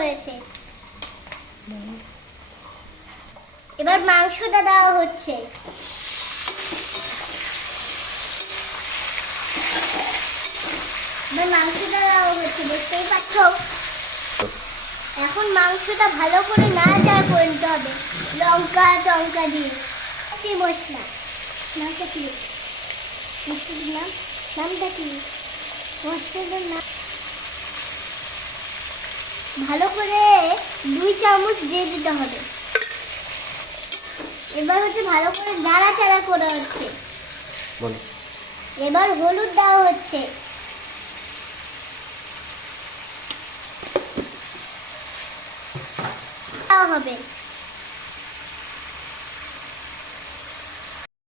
হয়েছে। এবার মাংসটা দেওয়া হচ্ছে। মাংসটা দেওয়া হচ্ছে, দেখতেই পাচ্ছ। এখন মাংসটা ভালো করে নাড়াচাড়া করে নিতে হবে লঙ্কা টঙ্কা দিয়ে। কি মশলা, নামটা কি? মশলার নামটা কি? মশলার নাম ভালো করে 2 চামচ দিয়ে দিতে হবে। এবার হচ্ছে ভালো করে নাড়াচাড়া করা হচ্ছে। এবার হলুদ দেওয়া হচ্ছে। হবে